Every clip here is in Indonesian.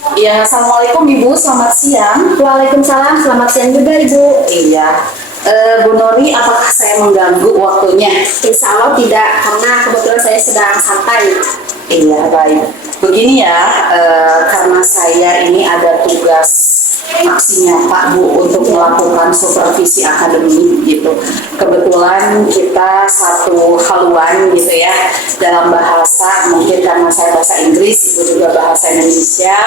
Ya, Assalamualaikum Ibu, selamat siang. Waalaikumsalam, selamat siang juga Ibu. Iya, Bu Nori, apakah saya mengganggu waktunya? Insya Allah tidak, karena kebetulan saya sedang santai. Iya, baik. Begini ya, karena saya ini ada tugas aksinya Pak Bu untuk melakukan supervisi akademik gitu. Kebetulan kita satu haluan gitu ya dalam bahasa, mungkin karena saya bahasa Inggris, Ibu juga bahasa Indonesia.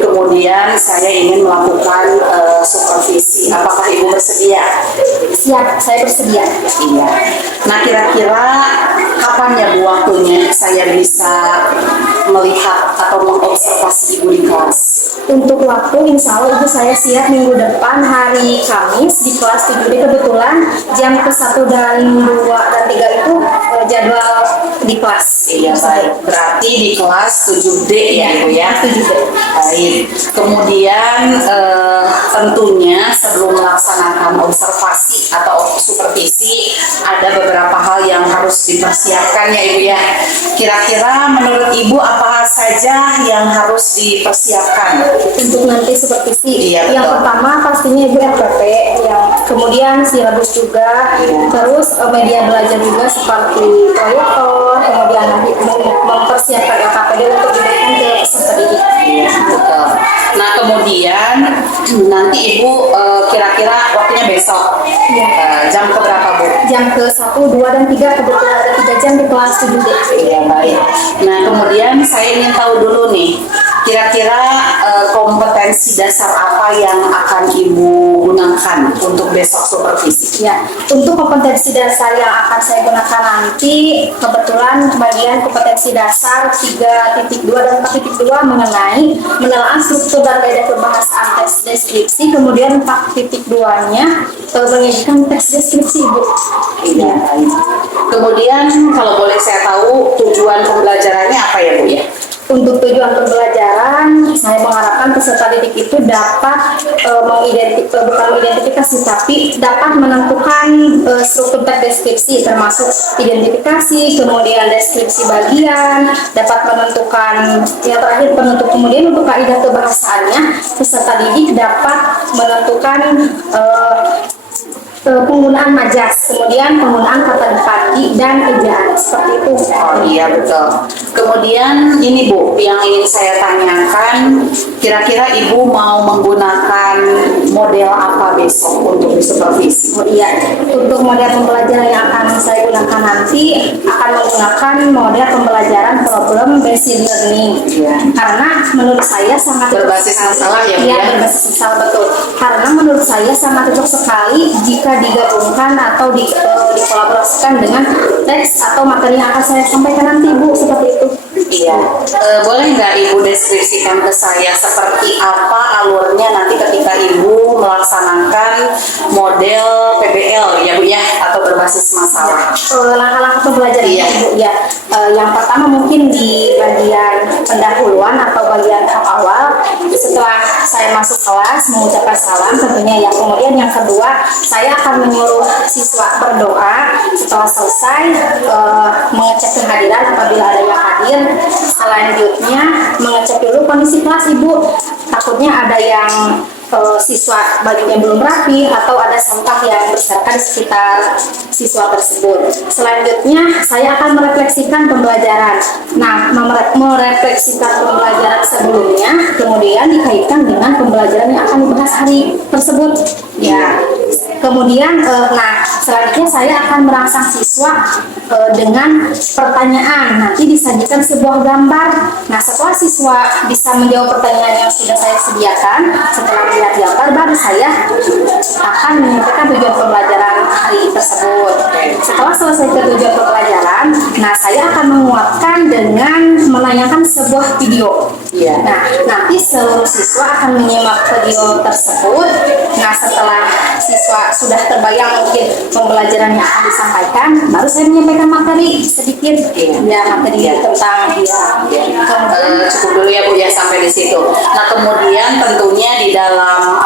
Kemudian saya ingin melakukan supervisi. Apakah Ibu bersedia? Siap, saya bersedia. Iya. Nah, kira-kira kapan ya Bu waktunya saya bisa melihat atau mengobservasi Ibu di kelas? Untuk waktu, insya Allah Ibu saya siap minggu depan hari Kamis di kelas 7D. Kebetulan jam ke-1 dan 2 dan 3 itu jadwal di kelas. Iya, baik. Berarti di kelas 7D ya Ibu ya? 7D. Baik. Kemudian tentunya sebelum melaksanakan observasi atau supervisi ada beberapa hal yang harus dipersiapkan ya Ibu ya. Kira-kira menurut Ibu apa saja yang harus dipersiapkan? Untuk nanti supervisi, Iya, yang betul. pertama pastinya Ibu RPP, yang kemudian silabus juga, terus media belajar juga seperti proyektor, kemudian nanti mempersiapkan LKPD untuk diberikan ke peserta didik. Betul. Nah, kemudian nanti Ibu kira-kira waktunya besok jam keberapa Bu? Jam ke-1, 2, dan 3, kebetulan ada 3 jam di kelas 7D. Iya, baik. Nah, kemudian saya ingin tahu dulu nih, kira-kira kompetensi dasar apa yang akan Ibu gunakan untuk besok supervisi? Ya, untuk kompetensi dasar yang akan saya gunakan nanti, kebetulan bagian kompetensi dasar 3.2 dan 4.2 mengenai menelaah struktur dan kaidah pembahasan teks deskripsi, kemudian 4.2-nya menyajikan teks deskripsi, Ibu. Iya, baik. Kemudian kalau boleh saya tahu tujuan pembelajarannya apa ya Bu ya? Untuk tujuan pembelajaran, saya mengharapkan peserta didik itu dapat bukan mengidentifikasi, tapi dapat menentukan struktur teks deskripsi, termasuk identifikasi, kemudian deskripsi bagian, dapat menentukan yang terakhir penutup. Kemudian untuk kaidah kebahasaannya, peserta didik dapat menentukan penggunaan majas, kemudian penggunaan kata dipati dan ejaan, seperti itu. Oh iya, betul. Kemudian ini Bu, yang ingin saya tanyakan, kira-kira Ibu mau menggunakan model apa besok untuk disupervisi? Oh iya, untuk model pembelajaran yang akan saya gunakan nanti akan menggunakan model pembelajaran problem based learning. Iya. Karena menurut saya sangat Berbasis masalah ya, Bu, Iya, ya? berbasis masalah, betul. Karena menurut saya sangat cocok sekali jika digabungkan atau dikolaborasikan dengan teks atau materi yang akan saya sampaikan nanti, Bu, seperti itu. Iya. Boleh nggak Ibu deskripsikan ke saya seperti apa alurnya nanti ketika Ibu melaksanakan model PBL ya Bu ya, atau berbasis masalah? Langkah-langkah pembelajaran, Iya. Ibu, ya. Yang pertama mungkin di bagian pendahuluan atau bagian tahap awal, setelah saya masuk kelas mengucapkan salam tentunya ya. Kemudian yang kedua, saya akan menyuruh siswa berdoa. Setelah selesai mengecek kehadiran apabila ada yang hadir. Selanjutnya mengecek dulu kondisi kelas, Ibu. Takutnya ada yang siswa bajunya belum rapi atau ada sampah yang berserakan di sekitar siswa tersebut. Selanjutnya saya akan merefleksikan pembelajaran. Nah, merefleksikan pembelajaran sebelumnya kemudian dikaitkan dengan pembelajaran yang akan dibahas hari tersebut. Ya. Kemudian, selanjutnya saya akan merangsang siswa dengan pertanyaan. Nanti disajikan sebuah gambar. Nah, setelah siswa bisa menjawab pertanyaan yang sudah saya sediakan, setelah melihat gambar, baru saya akan menyampaikan tujuan pembelajaran hari tersebut. Setelah selesai tujuan pembelajaran, nah saya akan menguatkan dengan menanyakan sebuah video. Iya. Nah, nanti seluruh siswa akan menyimak video tersebut. Nah, setelah siswa sudah terbayang mungkin pembelajaran yang akan disampaikan, baru saya menyampaikan materi sedikit, ya materi tentang Cukup dulu ya Bu ya sampai di situ. Nah, kemudian tentunya di dalam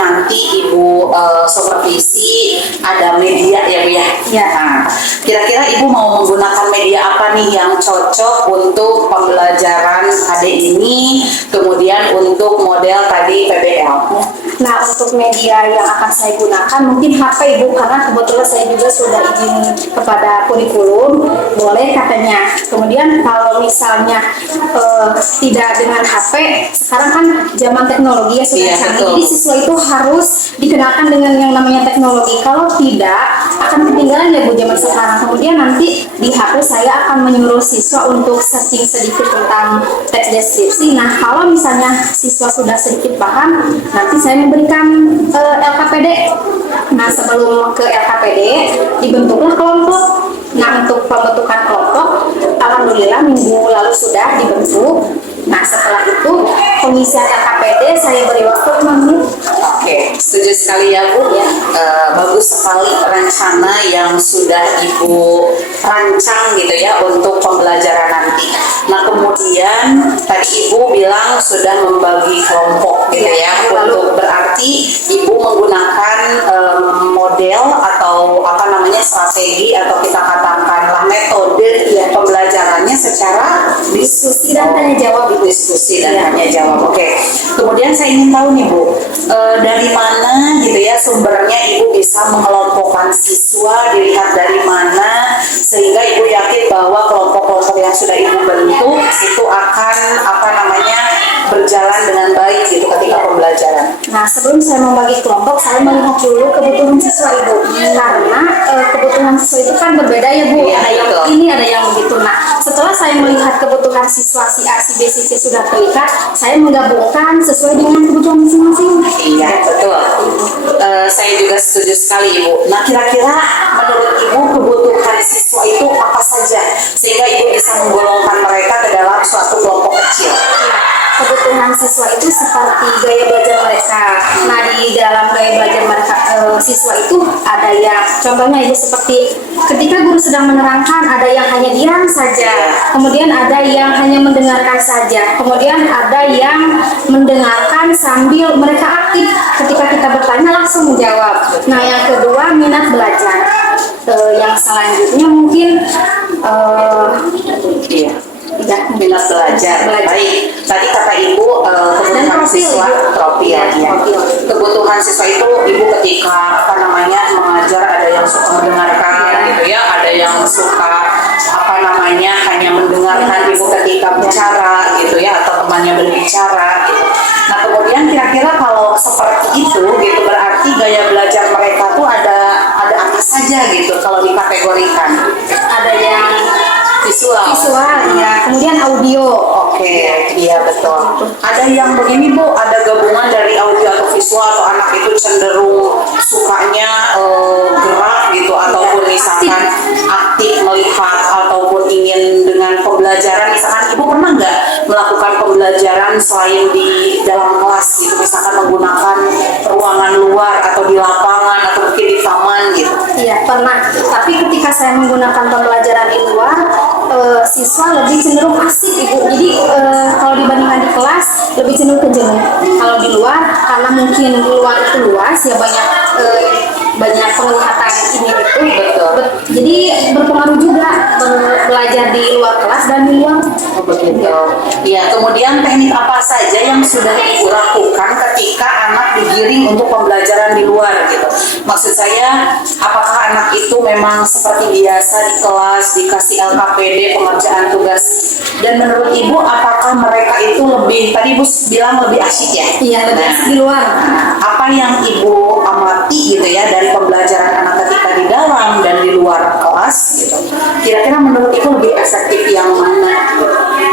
nanti Ibu supervisi ada media ya Bu ya. Ya. Nah, kira-kira Ibu mau menggunakan media apa nih yang cocok untuk pembelajaran adik ini Kemudian untuk model tadi PBL. Nah, untuk media yang akan saya gunakan mungkin HP Ibu, karena kebetulan saya juga sudah izin kepada kurikulum, boleh katanya. Kemudian kalau misalnya tidak dengan HP, sekarang kan zaman teknologi ya sudah Iya, canggih, betul. jadi siswa itu harus dikenalkan dengan yang namanya teknologi. Kalau tidak, akan ketinggalan ya Bu zaman sekarang. Kemudian nanti di HP saya akan menyuruh siswa untuk searching sedikit tentang teks deskripsi. Nah, kalau misalnya siswa sudah sedikit paham, nanti saya memberikan LKPD. Nah, sebelum ke LKPD dibentuklah kelompok. Nah, untuk pembentukan kelompok, alhamdulillah minggu lalu sudah dibentuk. Nah, setelah itu pengisian LKPD saya beri waktu 5 menit. Oke, setuju sekali ya Bu. Ya. Bagus sekali rencana yang sudah Ibu rancang gitu ya untuk pembelajaran nanti. Nah, kemudian tadi Ibu bilang sudah membagi kelompok gitu ya. Ya, lalu. Untuk berarti Ibu menggunakan model atau apa namanya strategi atau kita katakanlah metode pembelajarannya secara Diskusi dan tanya jawab Ibu. diskusi dan Ya. tanya jawab. Oke. Kemudian saya ingin tahu nih Bu, dari mana gitu ya sumbernya Ibu bisa mengelompokkan siswa, dilihat dari mana sehingga Ibu yakin bahwa kelompok-kelompok yang sudah Ibu bentuk itu akan apa namanya berjalan dengan baik gitu ketika pembelajaran. Nah, sebelum saya membagi kelompok, saya melihat dulu kebutuhan siswa Ibu. Karena kebutuhan siswa itu kan berbeda ya Bu. Iya, Ada yang betul. ini, ada yang begitu. Nah, setelah saya melihat kebutuhan siswa si A, si B, si C sudah terikat, saya menggabungkan sesuai dengan kebutuhan masing-masing. Iya, betul. Saya juga setuju sekali Ibu. Nah, kira-kira menurut Ibu kebutuhan siswa itu apa saja sehingga Ibu bisa menggolongkan mereka ke dalam suatu kelompok kecil? Kebutuhan siswa itu seperti gaya belajar mereka. Nah, di dalam gaya belajar mereka siswa itu ada yang contohnya itu seperti ketika guru sedang menerangkan, ada yang hanya diam saja, kemudian ada yang hanya mendengarkan saja, kemudian ada yang mendengarkan sambil mereka aktif, ketika kita bertanya langsung menjawab. Nah, yang kedua minat belajar. Yang selanjutnya mungkin Iya. ya, Minat belajar. Baik. Tadi kata Ibu kebutuhan Dan profil, siswa Ibu. profil ya. Profil. Kebutuhan siswa itu Ibu ketika apa namanya mengajar ada yang suka mendengarkan gitu ya, ada yang suka apa namanya hanya mendengarkan Ibu ketika bicara gitu ya atau temannya berbicara gitu. Nah, kemudian kira-kira kalau seperti itu gitu berarti gaya belajar mereka tuh ada apa saja gitu kalau dikategorikan? ada yang Visual. ya, kemudian audio. Oke, iya betul. Ada yang begini Bu, ada gabungan dari audio atau visual atau anak itu cenderung sukanya gerak gitu ataupun misalkan aktif melihat ataupun ingin dengan pembelajaran. Misalkan Ibu pernah nggak melakukan pembelajaran selain di dalam kelas gitu, misalkan menggunakan ruangan luar atau di lapangan atau mungkin di taman gitu? Iya, pernah. Tapi ketika saya menggunakan pembelajaran di luar, siswa lebih cenderung asik Ibu. Jadi kalau dibandingkan di kelas lebih cenderung ke jenuh. Kalau di luar, karena mungkin di luar itu luas ya banyak penglihatan ini itu. Betul. Jadi berpengaruh juga belajar di luar kelas dan di luar. Oh, begitu. Ya, kemudian teknik apa saja yang sudah Ibu lakukan ketika anak digiring untuk pembelajaran di luar gitu? Maksud saya, apakah anak itu memang seperti biasa di kelas dikasih LKPD pengerjaan tugas? Dan menurut Ibu, apakah mereka itu lebih, tadi Ibu bilang lebih asyik ya? Iya, lebih Nah, asik di luar. apa yang Ibu amati gitu ya dari pembelajaran anak ketika di dalam dan di luar kelas gitu? Kira-kira menurut Ibu lebih efektif yang mana?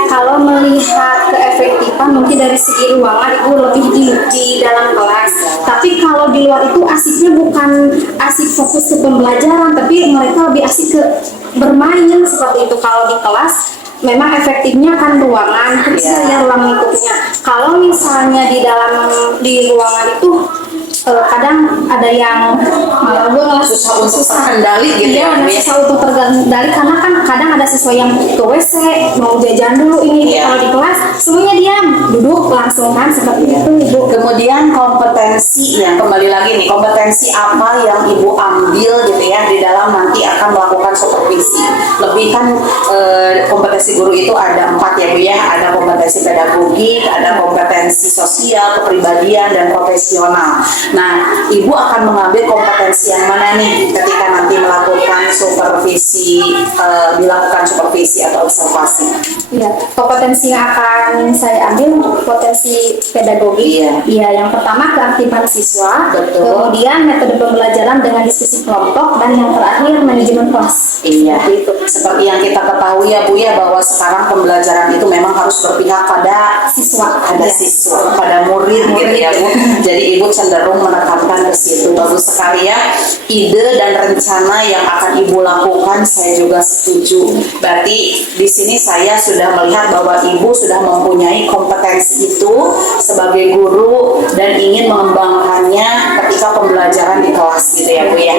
Kalau melihat keefektifan mungkin dari segi ruangan itu lebih di dalam kelas. Tapi kalau di luar itu asiknya bukan asik fokus ke pembelajaran, tapi mereka lebih asik ke bermain seperti itu. Kalau di kelas memang efektifnya kan ruangan kecil ya, ruang lingkupnya. Kalau misalnya di ruangan itu kadang ada yang Susah untuk terkendali gitu Iya, ya, Bu, ya? susah untuk terkendali karena kan kadang ada siswa yang ke WC mau jajan dulu ini. Iya. Kalau di kelas semuanya diam, duduk duduk langsung kan seperti itu Ibu. Kemudian kompetensi ya, kembali lagi nih, kompetensi apa yang Ibu ambil gitu ya di dalam nanti akan melakukan supervisi. Lebih kan kompetensi guru itu ada 4 ya Bu ya, ada kompetensi pedagogik, ada kompetensi sosial, kepribadian, dan profesional. Nah, Ibu akan mengambil kompetensi yang mana nih ketika nanti melakukan supervisi, dilakukan supervisi atau observasi? Iya, kompetensi yang akan saya ambil untuk potensi pedagogi. Iya. Iya, yang pertama keaktifan siswa, Betul. kemudian metode pembelajaran dengan diskusi kelompok, dan yang terakhir manajemen kelas. Iya, Itu. seperti yang kita ketahui ya Bu ya, bahwa sekarang pembelajaran itu memang harus berpihak pada Siswa. ada Iya. siswa, pada murid gitu ya Bu. Jadi Ibu cenderung menekankan ke situ. Bagus sekali ya. Ide dan rencana yang akan Ibu lakukan saya juga setuju. Berarti di sini saya sudah melihat bahwa Ibu sudah mempunyai kompetensi itu sebagai guru dan ingin mengembangkannya ketika pembelajaran di kelas gitu ya Bu ya.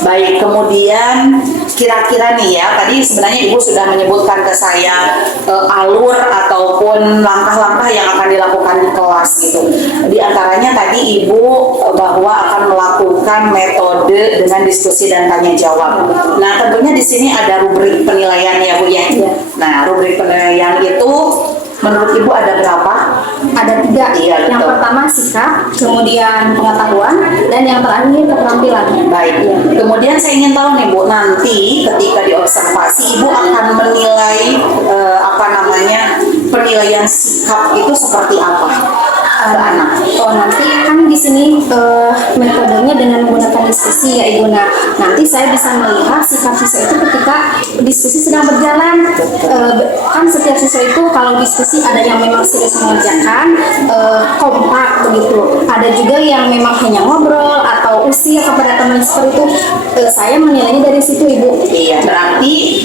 Baik, kemudian kira-kira nih ya, tadi sebenarnya Ibu sudah menyebutkan ke saya alur ataupun langkah-langkah yang akan dilakukan di kelas gitu. Di antaranya tadi Ibu bahwa akan melakukan metode dengan diskusi dan tanya jawab. Nah, tentunya di sini ada rubrik penilaian ya Bu ya. Iya. Nah, rubrik penilaian itu menurut Ibu ada berapa? Ada 3. Iya, Yang betul. pertama sikap, kemudian pengetahuan, dan yang terakhir keterampilan. Baik. Iya. Kemudian saya ingin tahu nih Bu, nanti ketika diobservasi Ibu akan menilai penilaian sikap itu seperti apa ke anak? Oh, nanti kan di sini metodenya dengan menggunakan diskusi ya Ibu. Nah, nanti saya bisa melihat sikap siswa itu ketika diskusi sedang berjalan. Kan setiap siswa itu kalau diskusi ada yang memang serius mengerjakan, kompak begitu. Ada juga yang memang hanya ngobrol atau usil kepada teman seperti itu. Saya menilainya dari situ Ibu. Iya, berarti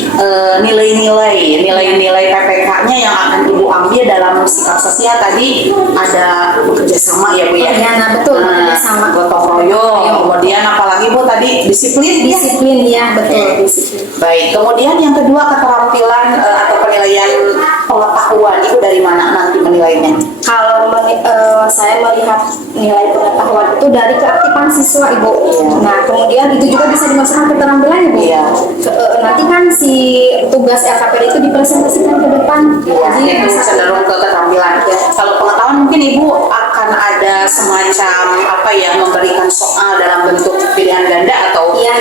nilai-nilai PPK-nya yang akan Ibu ambil dalam sikap sosial tadi ada bekerja sama ya Bu ya. Iya, nah betul, bekerja sama. Gotong royong. Kemudian apalagi Bu tadi disiplin. Disiplin ya, betul, disiplin. Baik, kemudian yang kedua keterampilan atau penilaian pengetahuan itu dari mana nanti menilainya? Kalau saya melihat nilai pengetahuan itu dari keaktifan siswa Ibu. Nah, kemudian itu juga bisa dimasukkan keterampilan Ibu. Iya. Nanti kan si tugas LKPD itu dipresentasikan ke depan. Iya, Jadi itu bisa cenderung ke keterampilan. Kalau pengetahuan mungkin Ibu akan ada semacam memberikan soal dalam bentuk pilihan ganda atau Iya,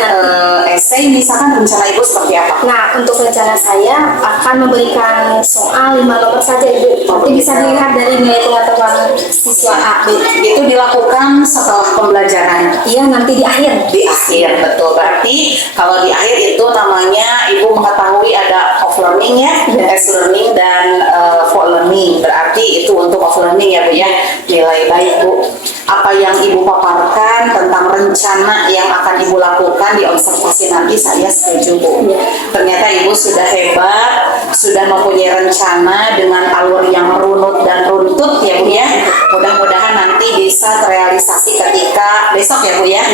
esai misalkan, rencana Ibu seperti apa? Nah, untuk rencana saya akan memberikan soal 5 nomor saja Ibu. Nanti bisa dilihat dari nilai pengetahuan siswa A, B. Itu dilakukan setelah pembelajaran. Iya, nanti di akhir. Di akhir, betul. Berarti kalau di akhir itu namanya Ibu mengetahui ada off learning ya, as learning dan for learning. Berarti itu untuk off learning ya Bu ya. Nilai baik Bu. Apa yang Ibu paparkan tentang rencana yang akan Ibu lakukan di observasi nanti saya setuju Bu. Ternyata Ibu sudah hebat, sudah mempunyai rencana dengan alur yang runut dan runtut ya Bu ya. Mudah-mudahan nanti bisa terrealisasi ketika besok ya Bu ya.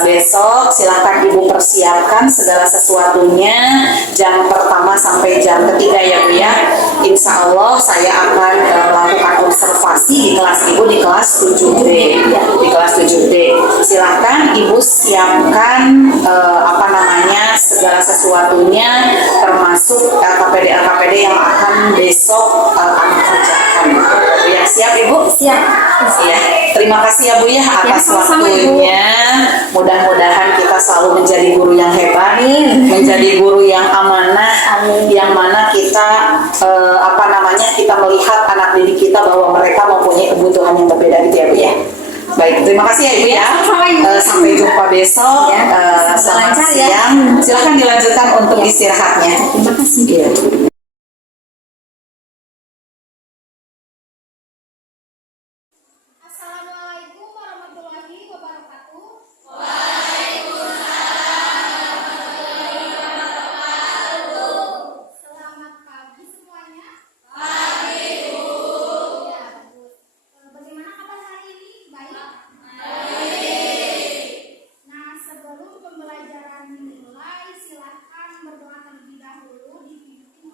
Besok silahkan Ibu persiapkan segala sesuatunya jam pertama sampai jam ketiga ya Bu ya. Insya Allah saya akan melakukan observasi di kelas Ibu di kelas 7D. Di kelas 7D. Silahkan Ibu siapkan segala sesuatunya termasuk LKPD yang akan besok akan kerjakan. Ya, siap Ibu? Siap. Ya, terima kasih ya Bu ya atas sama-sama, waktunya. Mudah-mudahan kita selalu menjadi guru yang hebat, menjadi guru yang amanah, yang mana kita kita melihat anak didik kita bahwa mereka mempunyai kebutuhan yang berbeda gitu ya Bu ya. Baik, terima kasih ya Ibu ya. Sampai jumpa besok. Selamat siang. Silakan dilanjutkan untuk istirahatnya. Terima kasih. Iya. Assalamualaikum warahmatullahi wabarakatuh. Selamat pagi semuanya. Ya, bagus. Bagaimana kabar hari ini? Baik? Nah, sebelum pembelajaran dimulai, silakan berdoa terlebih dahulu dipimpin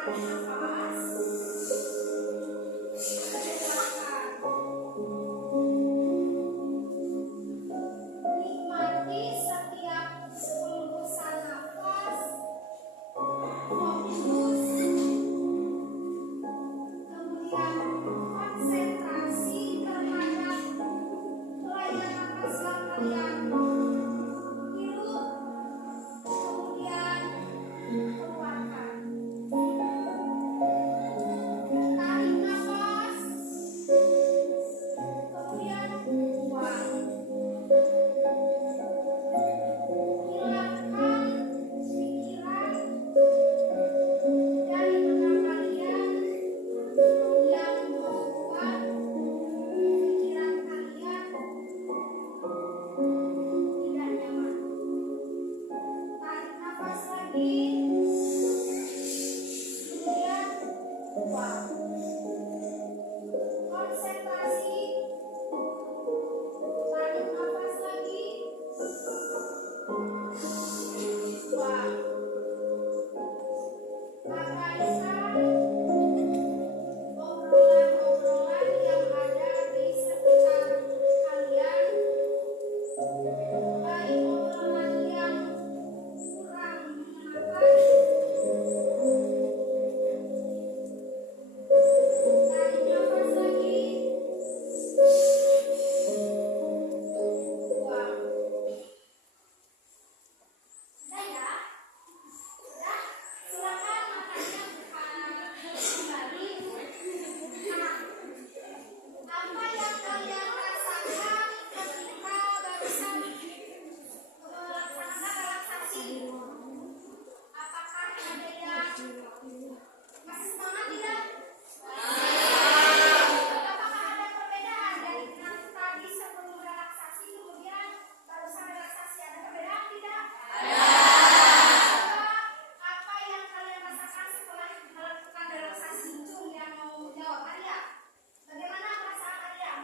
Nikmati setiap hembusan nafas, fokus, kemudian konsentrasi terhadap helaian nafas yang kalian hirup, kemudian keluarkan. Tarik nafas, kemudian buang. Hilangkan pikiran dari benak kalian yang membuat pikiran kalian tidak nyaman. Tarik nafas lagi, kemudian buang. Konsentrasi, tarik nafas lagi, buang. Abaikan obrolan-obrolan yang ada di sekitar kalian, baik obrolan yang kurang menyenangkan. Tarik nafas lagi, buang. Sudah ya? Sudah? Silakan matanya kembali. Nah, apa yang kalian rasakan ketika barusan melaksanakan relaksasi? Apakah ada yang masih semangat tidak? Apakah ada perbedaan dari tadi sebelum relaksasi kemudian barusan relaksasi, ada perbedaan tidak? Apa yang kalian rasakan setelah melakukan relaksasi? Cung yang mau jawab, Arya. Bagaimana perasaan Arya?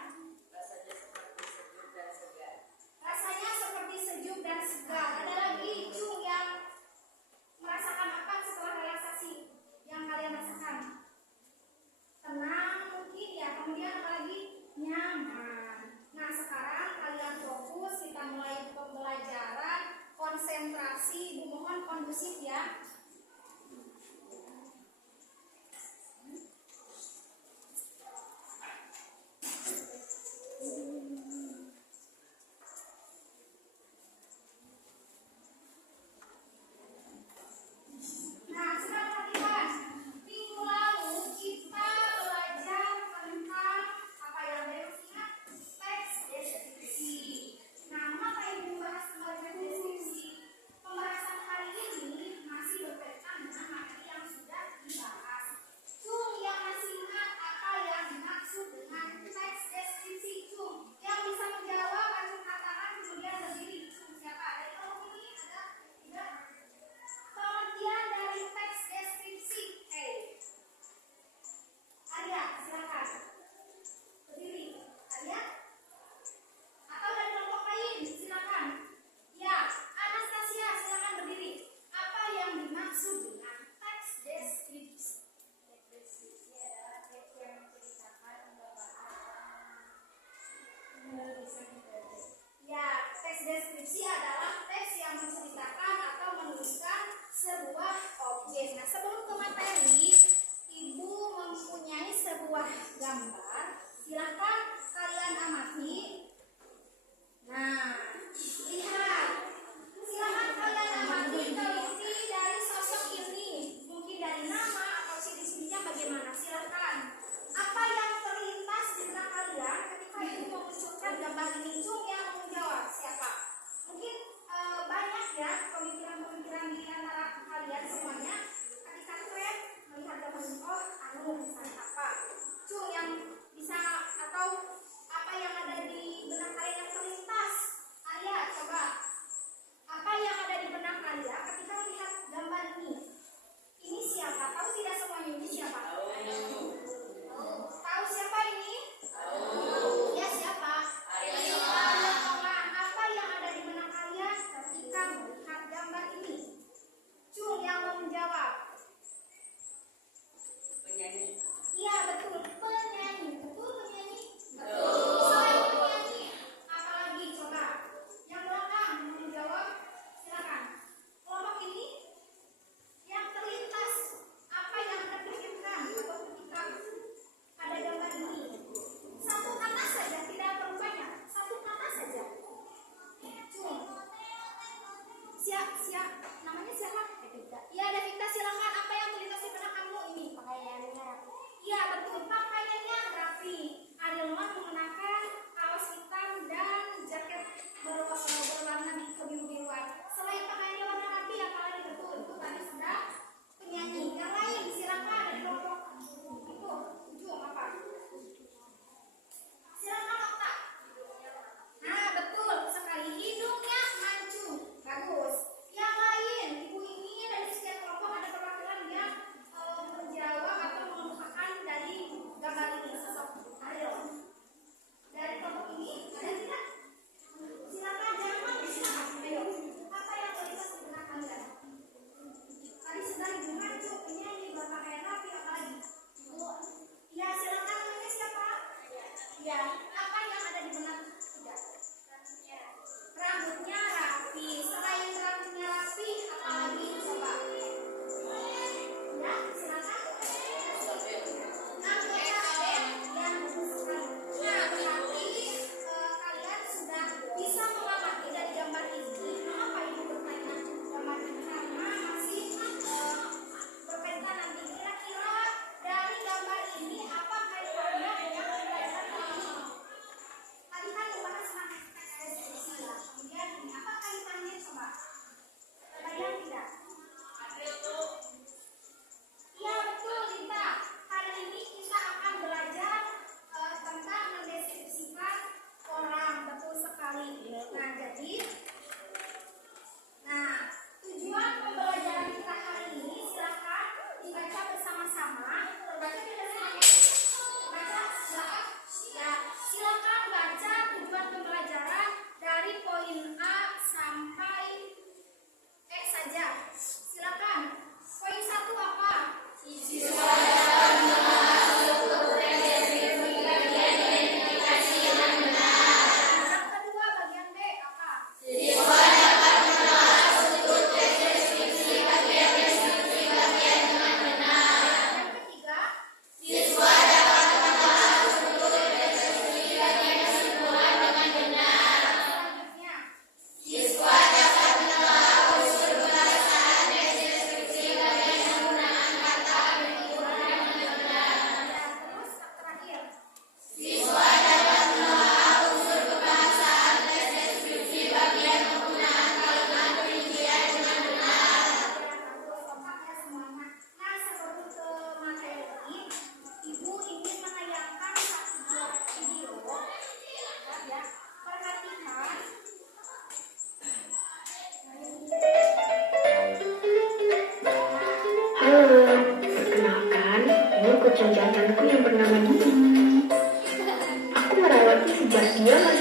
Rasanya seperti sejuk dan segar. Ada lagi Cung yang merasakan apa setelah relaksasi yang kalian rasakan? Tenang mungkin ya, kemudian apa lagi? Nyaman. Nah, sekarang kalian fokus, kita mulai pembelajaran, konsentrasi, mohon kondusif ya. Nah, sekarang perhatikan. Minggu lalu kita belajar tentang apa yang ada yang ingat? Teks deskripsi. Nah, mengapa ibu bahas tentang teks deskripsi? Pembahasan hari ini masih berkaitan dengan materi yang sudah dibahas. Cung yang masih ingat apa yang dimaksud dengan teks deskripsi? Cung yang bisa menjawab acung katakan kemudian berdiri. Cung siapa? Ada yang tahu ini? Ada? Tidak? Pengertian dari teks deskripsi. Arya, silakan. Berdiri. Arya? Atau dari kelompok lain, silakan. Ya, Anastasia, silakan berdiri. Apa yang dimaksud dengan teks deskripsi? Teks deskripsi adalah teks yang menceritakan Ya, teks deskripsi adalah teks yang menceritakan atau menuliskan sebuah objek. Nah, sebelum ke materi, Ibu mempunyai sebuah gambar. Silakan kalian amati. Nah, lihat. Silakan kalian amati teliti dari sosok ini. Mungkin dari nama atau ciri-cirinya bagaimana. Silakan. Apa yang terlintas di benak kalian ketika Ibu memunculkan gambar ini? Cung yang menjawab. Siapa? Mungkin banyak ya pemikiran-pemikiran di antara kalian semuanya. Ketika kalian melihat gambar ini, oh, misalnya apa? Cung yang bisa atau apa yang ada di benak kalian yang terlintas? Arya, coba. Apa yang ada di benak kalian ketika melihat gambar ini? Ini siapa? Tahu tidak semuanya ini siapa? Tahu siapa ini? Ya, siapa? Nah, apa yang ada di benak kalian ketika melihat gambar ini? Cung yang mau menjawab.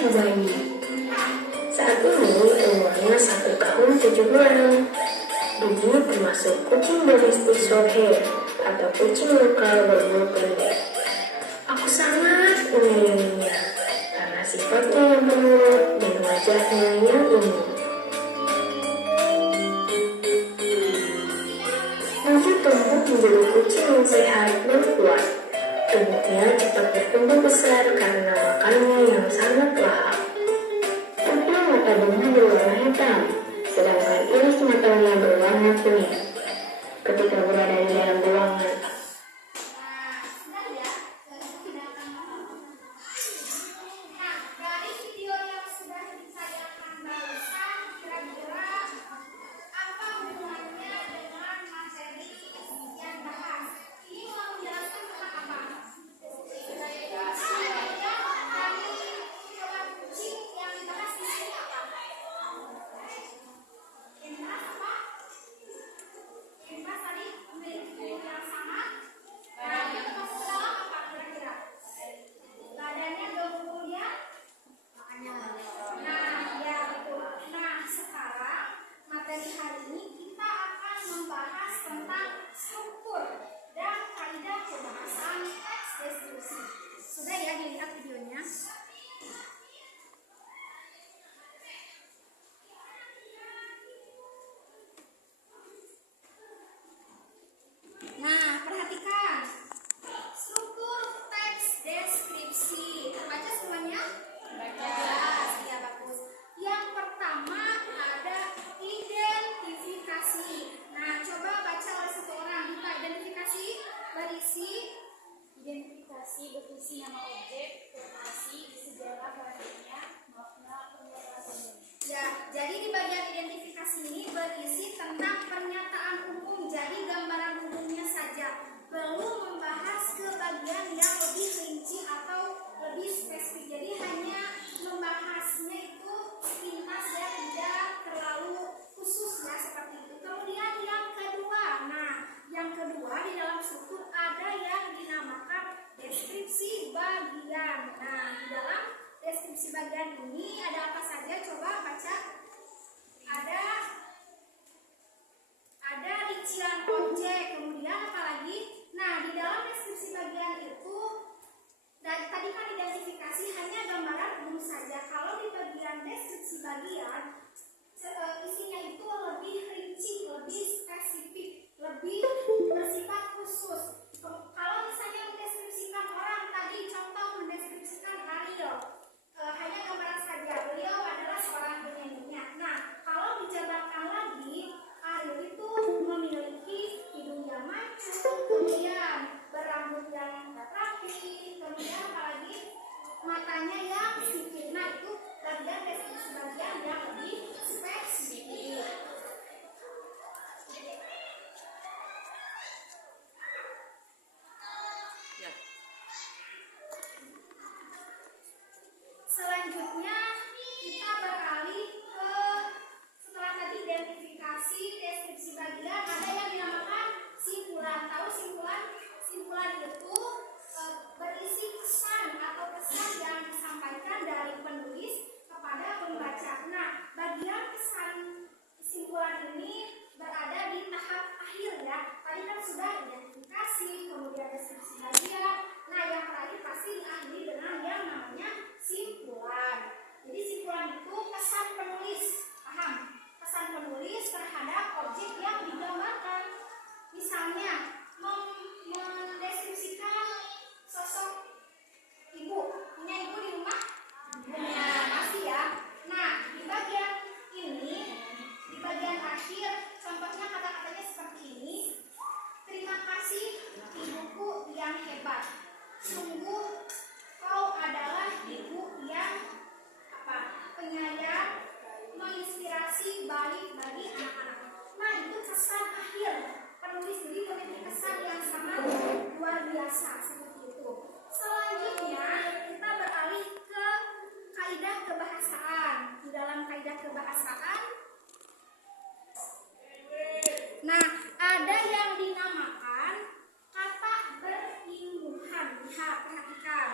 mencobanya. Saat ini umurnya 1 tahun 7 bulan. Didi termasuk kucing domestik short hair atau kucing lokal berbulu pendek. Aku sangat menyayanginya karena sifatnya yang penurut dan wajahnya yang imut. Didi tumbuh menjadi kucing yang sehat dan kuat. Tubuhnya cepat bertumbuh besar karena makannya yang sangat lahap. Tapi mata Didi berwarna hitam, sedangkan iris matanya berwarna kuning. Ketika berada di dalam ruangan, Dari video yang sudah ditayangkan barusan, kira-kira apa hubungannya dengan materi yang bahas? Ini mau menjelaskan tentang apa? Dari hewan kucing yang dibahas di sini apa? Yang dibahas apa? Yang dibahas tadi memiliki tubuh yang sama. Nah, itu masuk ke dalam apa kira-kira? Badannya kemudian nah, ya betul. Nah, sekarang materi hari ini kita akan membahas tentang struktur dan kaidah pembahasan teks deskripsi. Sudah ya dilihat videonya? Nah, perhatikan struktur teks deskripsi. Terbaca semuanya? Jelas, ya bagus. Yang pertama ada identifikasi. Nah, coba baca oleh satu orang. Kita identifikasi berisi nama objek, lokasi, sejarah bahannya, makna, pernyataan umum. Ya, jadi di bagian identifikasi ini berisi tentang pernyataan umum. Jadi gambaran umumnya saja. Belum membahas ke bagian yang lebih rinci atau lebih spesifik. Jadi hanya membahasnya itu sepintas ya, tidak terlalu khusus ya seperti itu. Kemudian yang kedua, yang kedua di dalam struktur ada yang dinamakan deskripsi bagian. Nah, di dalam deskripsi bagian ini ada apa saja? Coba baca. Ada rincian objek, kemudian apa lagi? Nah, di dalam deskripsi bagian itu tadi kan identifikasi hanya gambaran umum saja. Kalau di bagian deskripsi bagian isinya itu lebih rinci, lebih spesifik, lebih bersifat khusus. Kalau misalnya mendeskripsikan orang tadi, contoh mendeskripsikan Ariel, hanya gambaran saja. Beliau adalah seorang penyanyinya. Nah, kalau dijabarkan lagi, Ariel itu memiliki hidung yang mancung, kemudian berambut yang rapi, kemudian apalagi matanya yang sipit. Nah, itu bagian deskripsi bagian yang lebih spesifik. Selanjutnya kita beralih ke setelah tadi identifikasi, deskripsi bagian, ada yang dinamakan simpulan. Tahu simpulan? Simpulan itu berisi pesan atau pesan yang disampaikan dari penulis kepada pembaca. Nah, bagian pesan simpulan ini berada di tahap akhir ya. Tadi kan sudah identifikasi, kemudian deskripsi bagian. Nah, yang terakhir pasti diakhiri dengan yang namanya simpulan. Jadi simpulan itu pesan penulis, paham? Pesan penulis terhadap objek yang digambarkan. Misalnya mendeskripsikan sosok ibu. Punya ibu di rumah? Punya, pasti ya. Nah, di bagian ini, di bagian akhir, contohnya kata-katanya seperti ini. Terima kasih ibuku yang hebat. Sungguh kau adalah ibu yang penyayang, menginspirasi baik bagi anak-anak. Nah, itu pesan akhir penulis. Jadi memiliki kesan yang sangat luar biasa seperti itu. Selanjutnya kita beralih ke kaidah kebahasaan. Di dalam kaidah kebahasaan, nah, ada yang dinamakan kata berimbuhan. Lihat, perhatikan.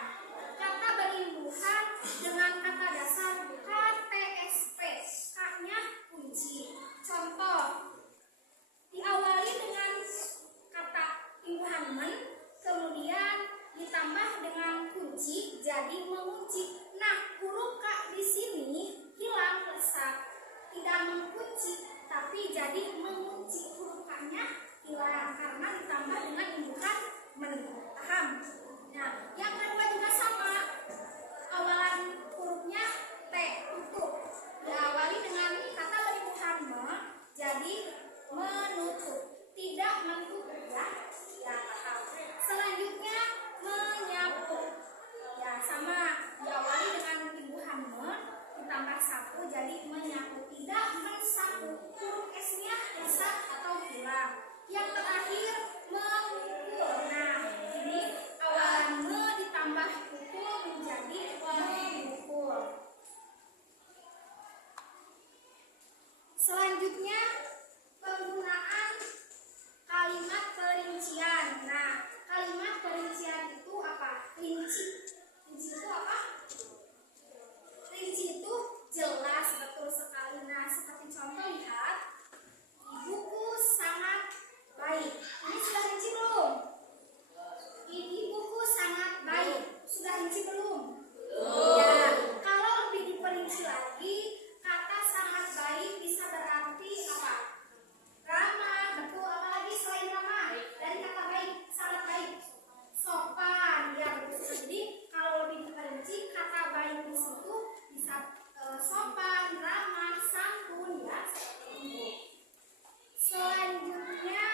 Kata berimbuhan dengan kata dasar ditambah dengan kunci jadi mengunci. Nah, huruf K di sini hilang lesak, tidak mengunci tapi jadi mengunci. Huruf K-nya hilang karena ditambah dengan imbuhan men. Paham? Nah, yang kedua juga sama. Awalan hurufnya T, tutup. Diawali dengan kata berimbuhan me, jadi menutup, tidak menutup ya. Ya, paham. Selanjutnya menyapu. Ya, sama. Diawali dengan imbuhan me, ditambah sapu jadi menyapu, tidak mensapu. Huruf S-nya lesak atau hilang. Yang terakhir memukul. Nah, ini awalan me ditambah pukul menjadi memukul. Selanjutnya penggunaan kalimat perincian. Nah, kalimat perincian itu apa? Rinci. Rinci itu apa? Rinci itu jelas, betul sekali. Nah, seperti contoh lihat, ibuku sangat baik. Ini sudah rinci belum? Ini buku sangat baik. Sudah rinci belum? Ya, kalau lebih diperinci lagi, kata sangat baik bisa berarti apa? Ramah, betul. Apalagi selain ramah, dari kata baik, sangat baik. Sopan, ya betul. Jadi kalau lebih diperinci, kata baik di situ bisa sopan, ramah, santun, ya seperti itu. Selanjutnya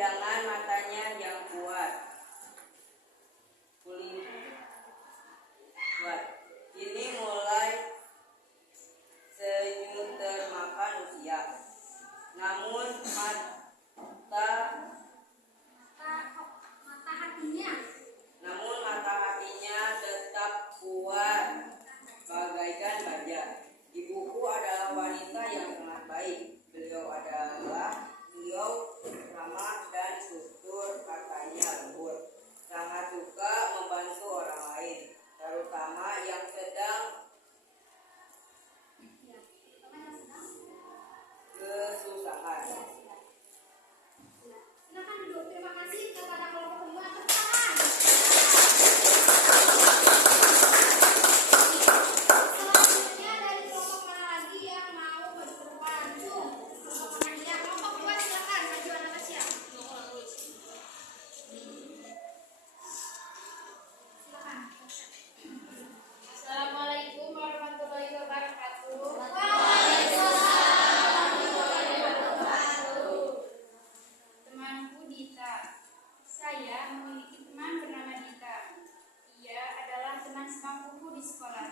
pandangan matanya yang kuat. Kuat. Ini mulai senyum termakan usia. Namun mata hatinya tetap kuat bagaikan baja. Ibuku adalah wanita yang sangat baik. Beliau ramah dan tutur katanya lembut. Sangat suka membantu orang lain, terutama yang sedang kesusahan. Silakan duduk. Terima kasih kepada kelompok kedua. Tepuk tangan. Selanjutnya dari kelompok mana lagi yang mau maju ke depan? Kelompok mana dia? Kelompok dua silakan maju anak kecil. Silakan. Assalamualaikum warahmatullahi wabarakatuh. Temanku Dita. Saya memiliki teman bernama Dita. Ia adalah teman sebangkuku di sekolah.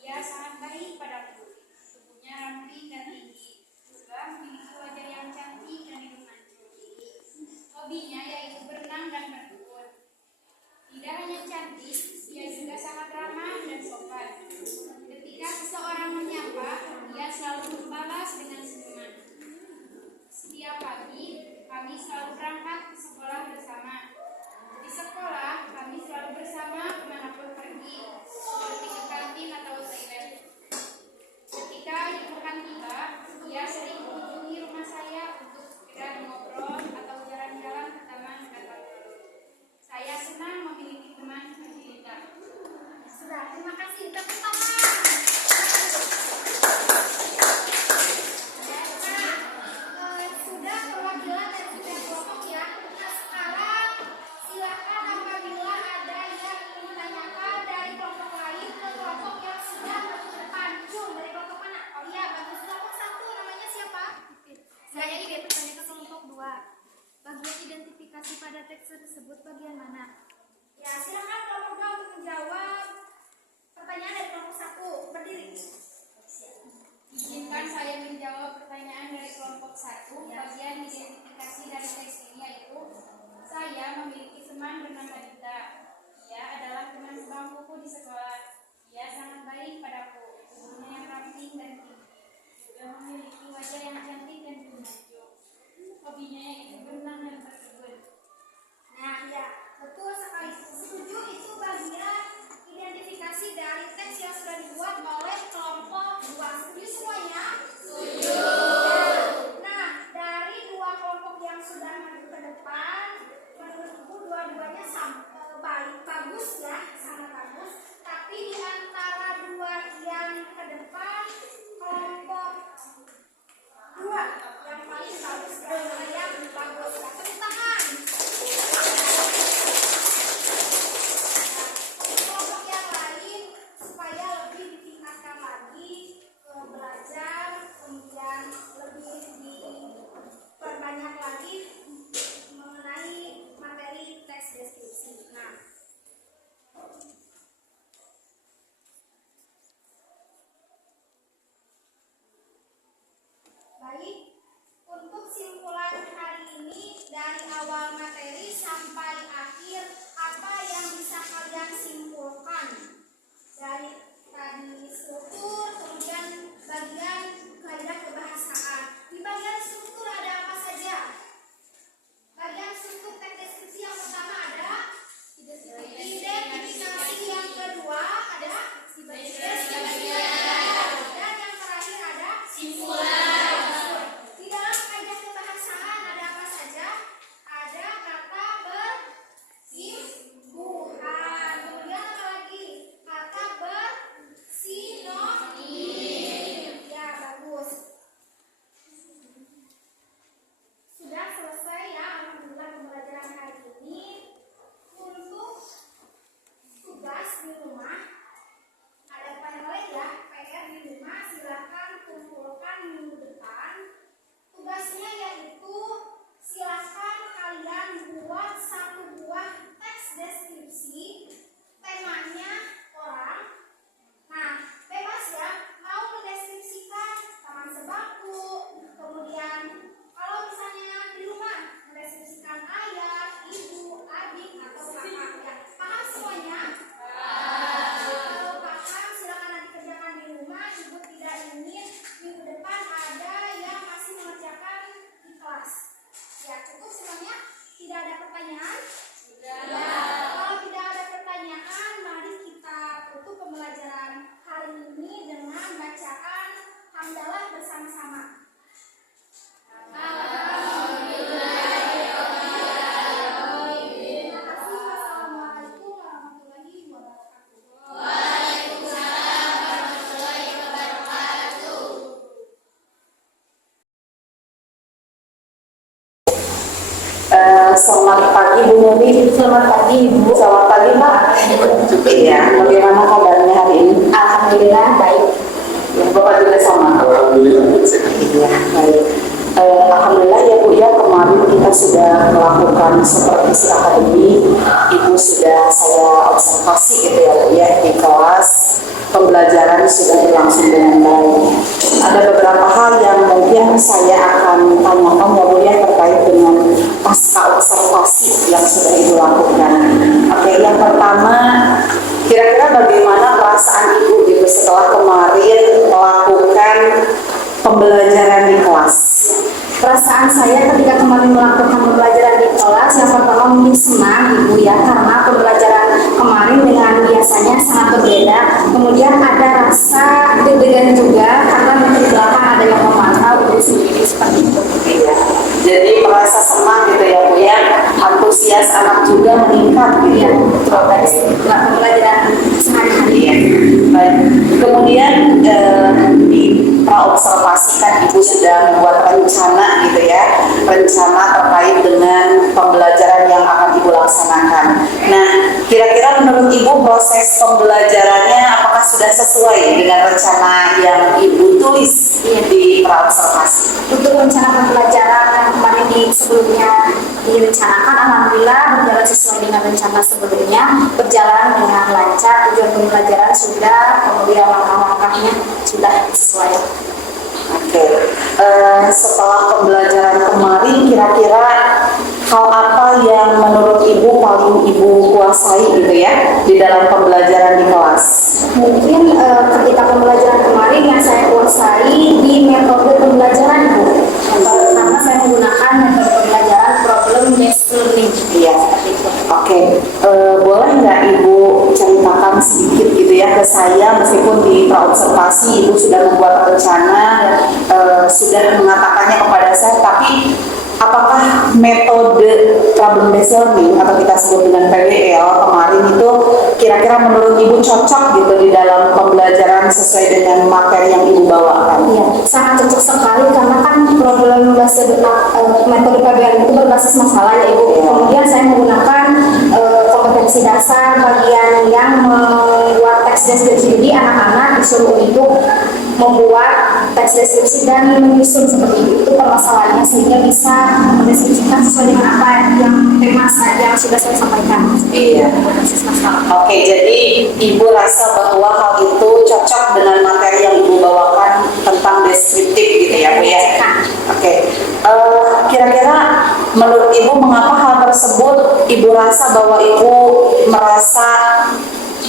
Ia sangat baik padaku. Tubuhnya ramping dan tinggi, juga memiliki wajah yang cantik dan hidung mancung. Hobinya yaitu berenang dan berkebun. Tidak hanya cantik, ia juga sangat ramah dan sopan. Ketika seseorang menyapa, ia selalu membalas dengan senyuman. Setiap pagi, kami selalu berangkat ke sekolah bersama. Di sekolah, kami selalu bersama kemanapun pergi, seperti ke kantin atau toilet. Ketika akhir pekan tiba, ia sering mengunjungi rumah saya untuk sekedar ngobrol atau jalan-jalan ke taman kata. Saya senang memiliki teman seperti Dita. Sudah, terima kasih. Tepuk tangan. Sudah perwakilan dari tiga kelompok ya. Nah, sekarang silakan apabila ada yang ingin menanyakan dari kelompok lain ke kelompok yang sudah maju ke depan. Jom, dari kelompok mana? Oh iya, bagus. Kelompok satu namanya siapa? Saya ingin bertanya ke kelompok 2. Bagian identifikasi pada teks tersebut bagian mana? Ya, silakan kelompok dua untuk menjawab pertanyaan dari kelompok satu. Berdiri. Izinkan saya menjawab pertanyaan dari kelompok 1. Bagian identifikasi dari teks ini yaitu saya memiliki teman bernama Dita. Ia adalah teman sebangkuku di sekolah. Ia sangat baik padaku. Tubuhnya yang ramping dan tinggi, juga memiliki wajah yang cantik dan mancung. Hobinya yaitu berenang dan berkebun. Nah, ya, betul sekali. Setuju, itu bagian identifikasi dari teks yang sudah dibuat oleh kelompok 2. Setuju semuanya? Setuju. Nah, dari dua kelompok yang sudah maju ke depan, menurut Ibu dua-duanya baik, bagus ya, sangat bagus. Tapi di antara dua yang ke depan, kelompok 2 yang paling bagus, yang bagus. Tepuk tangan. Kelompok yang lain supaya lebih ditingkatkan Selamat pagi Bu Nuri. Selamat pagi Ibu. Selamat pagi Pak. Iya, bagaimana kabarnya hari ini? Alhamdulillah baik. Ya, Bapak juga sama. Iya, baik. Alhamdulillah ya Bu ya, kemarin kita sudah melakukan supervisi akademi. Ibu sudah saya observasi gitu ya Bu ya, di kelas pembelajaran sudah berlangsung dengan baik. Ada beberapa hal yang mungkin saya akan tanyakan ya Bu ya, terkait dengan pasca observasi yang sudah Ibu lakukan. Oke, yang pertama, kira-kira bagaimana perasaan Ibu gitu setelah kemarin melakukan pembelajaran di kelas? Perasaan saya ketika kemarin melakukan pembelajaran di kelas, yang pertama mungkin senang Ibu ya, karena pembelajaran kemarin dengan biasanya sangat berbeda. Kemudian ada rasa deg-degan juga karena di belakang ada yang memantau Ibu sendiri seperti itu. Iya. Jadi merasa senang gitu ya Bu ya, antusias anak juga meningkat gitu ya. Dari pembelajaran sehari-hari. Iya. Baik. Kemudian di praobservasi kan Ibu sudah membuat rencana gitu ya, rencana terkait dengan pembelajaran yang akan Ibu laksanakan. Nah, kira-kira menurut Ibu proses pembelajarannya apakah sudah sesuai dengan rencana yang Ibu tulis di praobservasi? Untuk rencana pembelajaran yang kemarin sebelumnya direncanakan, alhamdulillah berjalan sesuai dengan rencana sebelumnya, berjalan dengan lancar, tujuan pembelajaran sudah, kemudian langkah-langkahnya sudah sesuai. Oke. Setelah pembelajaran kemarin, kira-kira hal apa yang menurut Ibu paling Ibu kuasai gitu ya di dalam pembelajaran di kelas? Mungkin ketika pembelajaran kemarin yang saya kuasai di metode pembelajaran Bu, karena saya menggunakan metode pembelajaran problem based learning. Iya. Oke. Boleh nggak Ibu ceritakan sedikit gitu ya ke saya, meskipun di praobservasi Ibu sudah membuat rencana, sudah mengatakannya kepada saya, tapi apakah metode problem based learning atau kita sebut dengan PBL kemarin itu kira-kira menurut Ibu cocok gitu di dalam pembelajaran sesuai dengan materi yang Ibu bawakan? Iya, sangat cocok sekali karena kan problem metode PBL itu berbasis masalah ya Ibu. Kemudian saya menggunakan kompetensi dasar bagian yang membuat teks deskripsi. Jadi anak-anak disuruh untuk membuat teks deskripsi dan menyusun seperti itu permasalahannya sehingga bisa mendeskripsikan sesuai dengan apa yang tema yang sudah saya sampaikan. Iya. Berbasis masalah. Oke, jadi Ibu rasa bahwa hal itu cocok dengan materi yang Ibu bawakan tentang deskriptif gitu ya Bu ya? Oke. Kira-kira menurut Ibu mengapa hal tersebut Ibu rasa bahwa Ibu merasa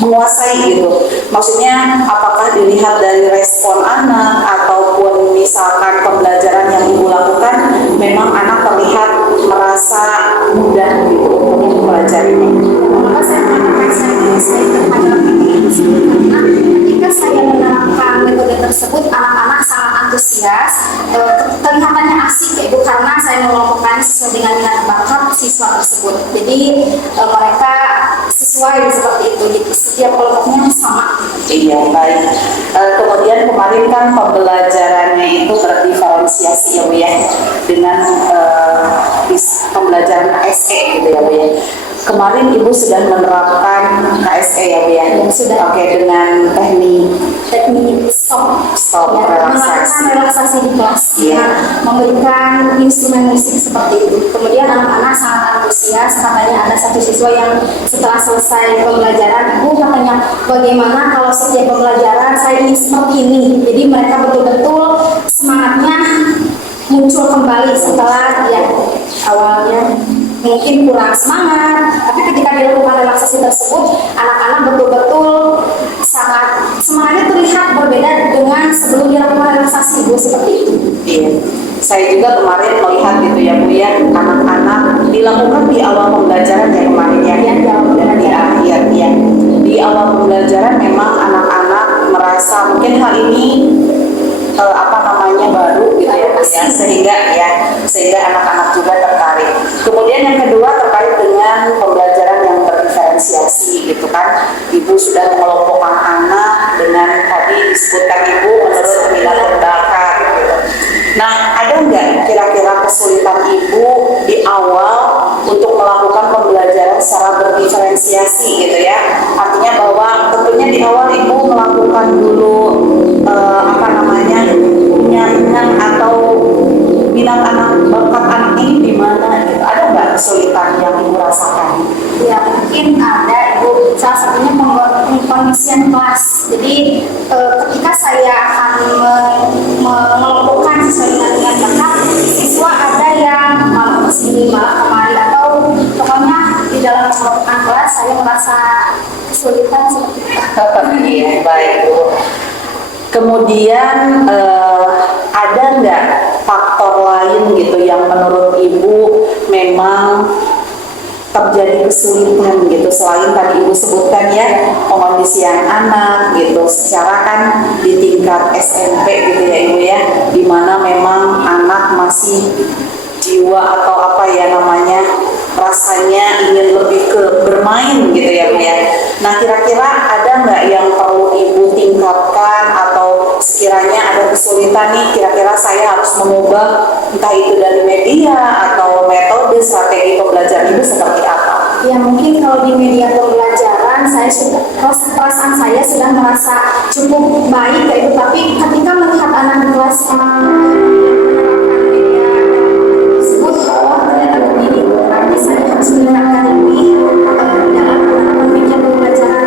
menguasai gitu? Maksudnya apakah dilihat dari respon anak ataupun misalkan pembelajaran yang Ibu lakukan memang anak terlihat merasa mudah gitu untuk mempelajarinya? Maka saya mengatakan saya menguasai terhadap ini karena ketika saya menerapkan metode tersebut anak-anak sangat antusias, kelihatannya asik ya Bu, karena saya mengelompokkan sesuai dengan minat bakat siswa tersebut. Jadi mereka sesuai seperti itu, jadi setiap kelompoknya sama. Iya, baik. Kemudian kemarin kan pembelajarannya itu berdiferensiasi ya Bu ya, dengan pembelajaran KSE gitu ya Bu ya. Kemarin Ibu sudah menerapkan KSE ya Bu ya? Ya, sudah. Oke, dengan teknik stop ya, relaksasi. melakukan relaksasi di kelas, Iya. memberikan instrumen musik seperti itu. Kemudian anak-anak sangat antusias, katanya ada satu siswa yang setelah selesai pembelajaran, Bu katanya bagaimana kalau setiap pembelajaran saya ingin seperti ini. Jadi mereka betul-betul semangatnya muncul kembali setelah ya awalnya mungkin kurang semangat, tapi ketika dilakukan relaksasi tersebut anak-anak betul-betul sangat semangatnya terlihat berbeda dengan sebelum dilakukan relaksasi Bu, seperti itu. Iya. Saya juga kemarin melihat gitu ya Bu ya, anak-anak dilakukan di awal pembelajaran ya kemarin ya. Iya, di awal dan di akhir ya. Di awal pembelajaran memang anak-anak merasa mungkin hal ini baru gitu ya, sehingga anak-anak juga tertarik. Kemudian yang kedua terkait dengan pembelajaran yang berdiferensiasi gitu kan, Ibu sudah mengelompokkan anak dengan tadi disebutkan Ibu menurut minat dan bakat gitu. Nah, ada nggak kira-kira kesulitan Ibu di awal untuk awal ibu melakukan dulu penyaringan atau minat bakat anak ini di mana gitu? Ada nggak kesulitan yang ibu rasakan? Ya mungkin ada ibu, salah satunya pengkondisian kelas. Jadi ketika saya akan mengelompokkan sesuai dengan bakat, siswa ada yang malah kesini malah kemari, atau pokoknya di dalam mengelompokkan kelas saya merasa kesulitan seperti itu. Iya, baik Bu. Kemudian ada nggak faktor lain gitu yang menurut ibu memang terjadi kesulitan gitu, selain tadi ibu sebutkan ya pengondisian anak gitu, secara kan di tingkat SMP gitu ya ibu ya, dimana memang anak masih jiwa atau apa ya namanya, rasanya ingin lebih ke bermain gitu ya Bu ya. Nah kira-kira ada nggak yang perlu ibu tingkatkan, atau sekiranya ada kesulitan nih, kira-kira saya harus mengubah entah itu dari media atau metode strategi pembelajaran ibu seperti apa? Ya mungkin kalau di media pembelajaran saya sudah, perasaan saya sudah merasa cukup baik ya Ibu, tapi ketika melihat anak di kelas media tersebut, oh ternyata begini, berarti saya harus meningkatkan lebih dalam penerapan media pembelajaran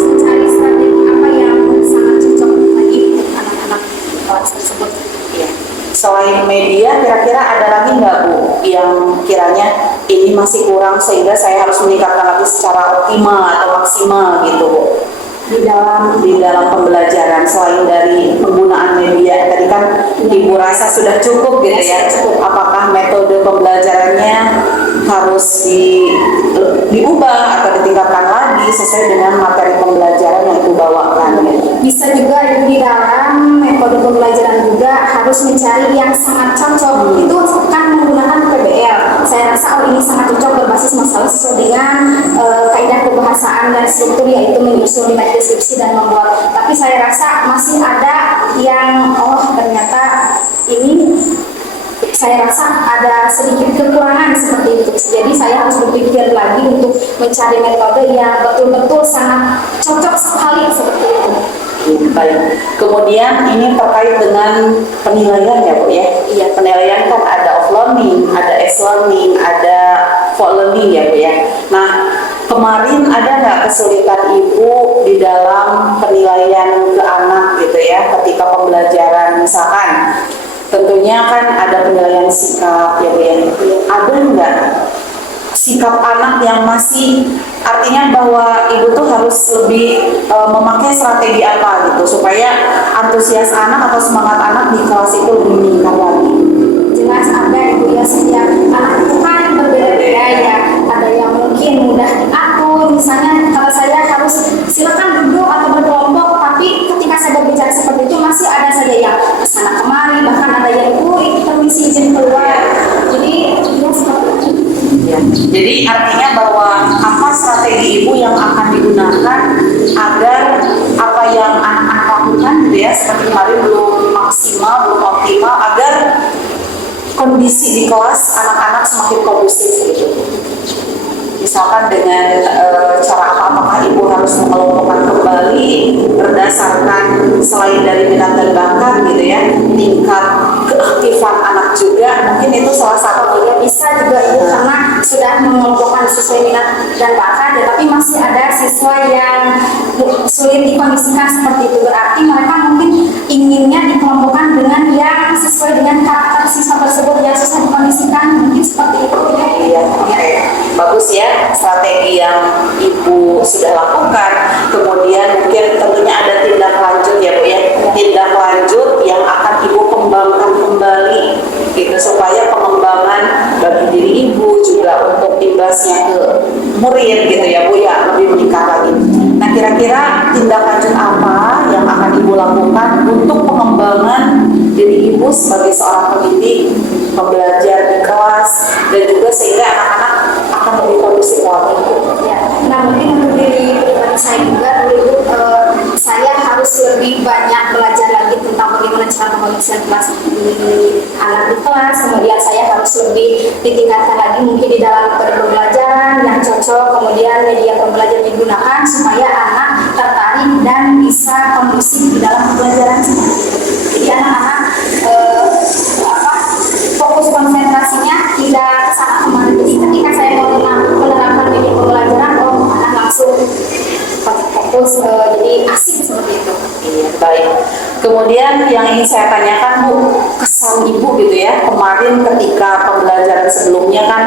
mencari strategi apa yang sangat cocok bagi anak-anak kelas tersebut. Selain media, kira-kira ada lagi nggak Bu yang kiranya ini masih kurang sehingga saya harus meningkatkan lagi secara optimal atau maksimal gitu Bu di dalam pembelajaran, selain dari penggunaan media tadi kan ibu rasa sudah cukup gitu ya? Apakah metode pembelajarannya harus diubah atau ditingkatkan lagi sesuai dengan materi pembelajaran yang ibu bawakan gitu? Bisa juga Ibu di dalam metode pembelajaran juga harus mencari yang sangat cocok. Itu kan menggunakan PBL. Saya rasa ini sangat cocok berbasis masalah sesuai dengan kaidah kebahasaan dan struktur, yaitu menyusun nilai deskripsi dan membuat. Tapi saya rasa masih ada yang ternyata ini saya rasa ada sedikit kekurangan seperti itu. Jadi saya harus berpikir lagi untuk mencari metode yang betul-betul sangat cocok sekali seperti itu. Baik. Kemudian ini terkait dengan penilaian ya Bu ya. Iya, penilaian kan ada off learning, ada e-learning, ada for learning ya Bu ya. Nah, kemarin ada nggak kesulitan ibu di dalam penilaian ke anak gitu ya, ketika pembelajaran misalkan? Tentunya kan ada penilaian sikap ya Bu ya. Ada nggak sikap anak yang masih, artinya bahwa ibu tuh harus lebih memakai strategi apa gitu supaya antusias anak atau semangat anak di kelas itu lebih meningkat lagi? Jelas ada Ibu ya, setiap anak itu kan berbeda-beda ya. Ada yang mungkin mudah diatur, misalnya kalau saya harus silakan duduk atau berkelompok, tapi ketika saya berbicara seperti itu masih ada saja yang kesana kemari, bahkan ada yang itu permisi izin keluar. Jadi ya seperti itu. Ya. Jadi artinya bahwa apa strategi ibu yang akan digunakan agar apa yang anak-anak lakukan gitu ya, seperti kemarin belum maksimal, belum optimal, agar kondisi di kelas anak-anak semakin kondusif gitu. Misalkan dengan cara apakah ibu harus mengelompokkan kembali berdasarkan selain dari minat dan bakat gitu ya, tingkat keaktifan anak juga, mungkin itu salah satu. Ya bisa juga Ibu, karena sudah mengelompokkan sesuai minat dan bakat ya, tapi masih ada siswa yang sulit dikondisikan seperti itu, berarti mereka mungkin inginnya dikelompokkan dengan yang sesuai dengan karakter siswa tersebut yang susah dikondisikan, mungkin seperti itu ya. Iya, bagus ya strategi yang ibu sudah lakukan. Kemudian mungkin tentunya ada tindak lanjut ya Bu ya, tindak lanjut yang akan ibu kembangkan kembali gitu, supaya pengembangan bagi diri ibu juga untuk imbasnya ke murid gitu ya Bu ya lebih meningkat lagi. Nah kira-kira tindak lanjut apa yang akan ibu lakukan untuk pengembangan diri ibu sebagai seorang pendidik, pembelajar di kelas, dan juga sehingga anak-anak akan lebih kondusif lagi? Ya, nah mungkin untuk diri pribadi saya juga dulu Ibu, saya harus lebih banyak belajar lagi tentang bagaimana cara pengisian kelas di anak di kelas, kemudian saya harus lebih ditingkatkan lagi mungkin di dalam metode pembelajaran yang cocok, kemudian media pembelajaran digunakan supaya anak tertarik dan bisa kondusif di dalam pembelajaran. Jadi anak-anak fokus konsentrasinya tidak kesana kemari. Jadi ketika saya menerapkan media pembelajaran, anak langsung fokus, jadi asik seperti itu. Iya, baik. Kemudian yang ingin saya tanyakan Bu, kesan Ibu gitu ya, kemarin ketika pembelajaran sebelumnya kan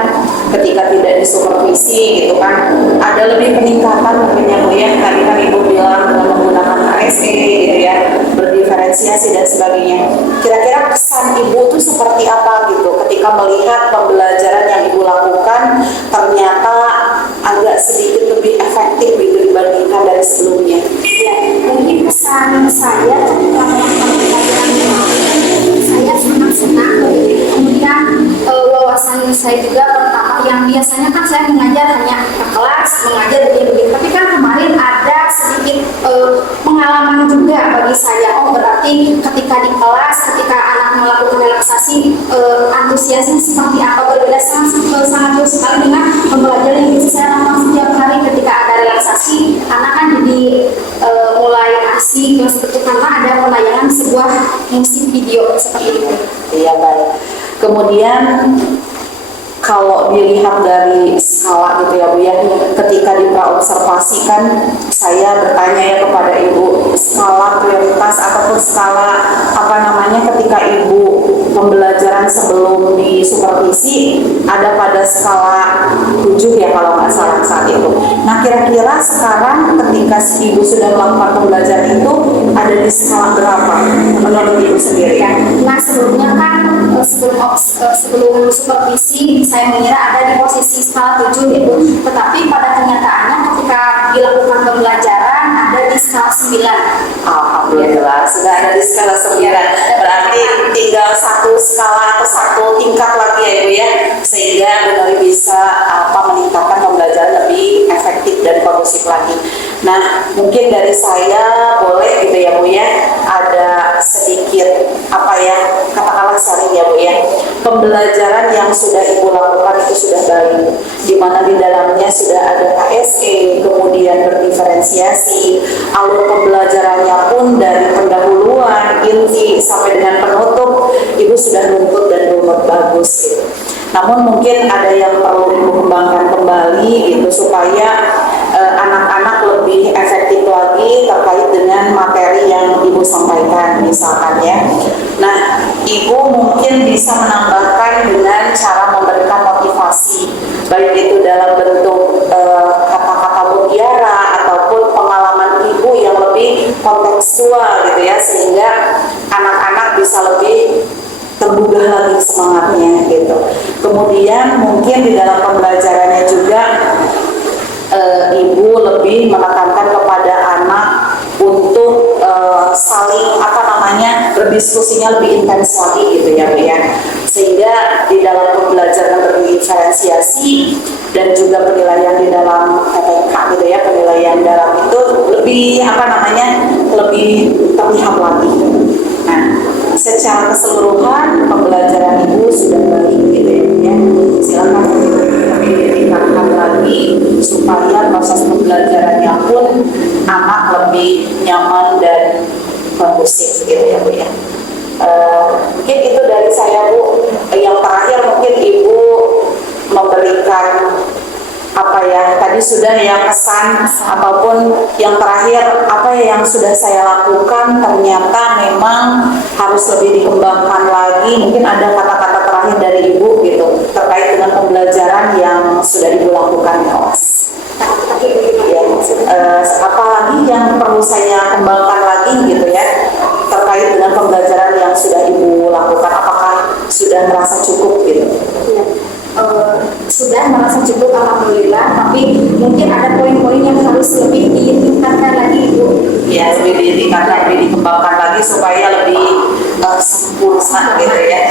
ketika tidak disupervisi gitu kan, ada lebih peningkatan mungkin ya Bu ya, tadi kan Ibu bilang dengan menggunakan HSE gitu ya, berdiferensiasi dan sebagainya. Kira-kira kesan Ibu tuh seperti apa gitu ketika melihat pembelajaran yang Ibu lakukan ternyata agak sedikit lebih efektif gitu dibandingkan dari sebelumnya? Ya, mungkin kesan saya ketika melakukan pembelajaran saya sangat senang. Kemudian wawasan saya juga pertama yang biasanya kan saya mengajar hanya ke kelas, mengajar begini-begini. Tapi kan kemarin ada sedikit pengalaman juga bagi saya. Oh berarti ketika di kelas, ketika anak melakukan relaksasi, antusiasnya seperti apa, berbeda sangat jauh sekali dengan pembelajaran yang bisa saya lakukan setiap hari. Ketika ada relaksasi, anak kan jadi mulai asik seperti karena ada penayangan sebuah musik video seperti itu. Iya, baik. Kemudian kalau dilihat dari skala gitu ya Bu ya, ketika dipraobservasi kan saya bertanya ya kepada Ibu, skala prioritas ataupun skala apa namanya ketika Ibu pembelajaran sebelum disupervisi ada pada skala 7 ya kalau nggak salah saat itu. Nah kira-kira sekarang ketika Ibu sudah melakukan pembelajaran itu ada di skala berapa menurut Ibu sendiri? Nah sebelumnya kan sebelum supervisi saya mengira ada di posisi skala 7 gitu. Tetapi pada kenyataannya ketika dilakukan pembelajaran ada di skala 9. Alhamdulillah sudah ada di skala 9. Berarti tinggal satu skala atau satu tingkat lagi ya Ibu ya, sehingga benar bisa meningkatkan pembelajaran lebih efektif dan kondusif lagi. Nah mungkin dari saya boleh gitu ya Bu ya, ada sedikit katakanlah sharing ya Bu ya, pembelajaran yang sudah Ibu lakukan itu sudah baik, di mana di dalamnya sudah ada HSE, kemudian berdiferensiasi, alur pembelajarannya pun dari pendahuluan, inti sampai dengan penutup Ibu sudah runtut dan runut bagus gitu. Namun mungkin ada yang perlu Ibu kembangkan kembali gitu supaya anak-anak lebih efektif lagi terkait dengan materi yang Ibu sampaikan misalkan ya. Nah, Ibu mungkin bisa menambahkan dengan cara memberikan motivasi, baik itu dalam bentuk kata-kata mutiara ataupun pengalaman Ibu yang lebih kontekstual gitu ya, sehingga anak-anak bisa lebih tergugah lagi semangatnya gitu. Kemudian mungkin di dalam pembelajarannya juga Ibu lebih menekankan kepada anak untuk saling berdiskusinya lebih intens lagi gitu ya Bu ya, sehingga di dalam pembelajaran berdiferensiasi dan juga penilaian di dalam PPK gitu ya, penilaian dalam itu lebih lebih terlihat lagi. Nah, secara keseluruhan pembelajaran Ibu sudah baik gitu ya. Silakan lebih ditingkatkan lagi supaya proses pembelajarannya pun anak lebih nyaman dan kondusif gitu ya Bu ya. Mungkin itu dari saya Bu. Yang terakhir mungkin Ibu memberikan tadi sudah yang kesan ataupun yang terakhir yang sudah saya lakukan ternyata memang harus lebih dikembangkan lagi. Mungkin ada kata-kata terakhir dari Ibu gitu terkait dengan pembelajaran yang sudah Ibu lakukan ya Mas. Apalagi yang perlu saya kembangkan lagi gitu ya terkait dengan pembelajaran yang sudah Ibu lakukan, apakah sudah merasa cukup gitu? Ya. Sudah merasa cukup alhamdulillah, tapi mungkin ada poin-poin yang harus lebih ditingkatkan lagi Ibu. Ya, lebih ditingkatkan, lebih dikembangkan lagi supaya lebih sempurna gitu ya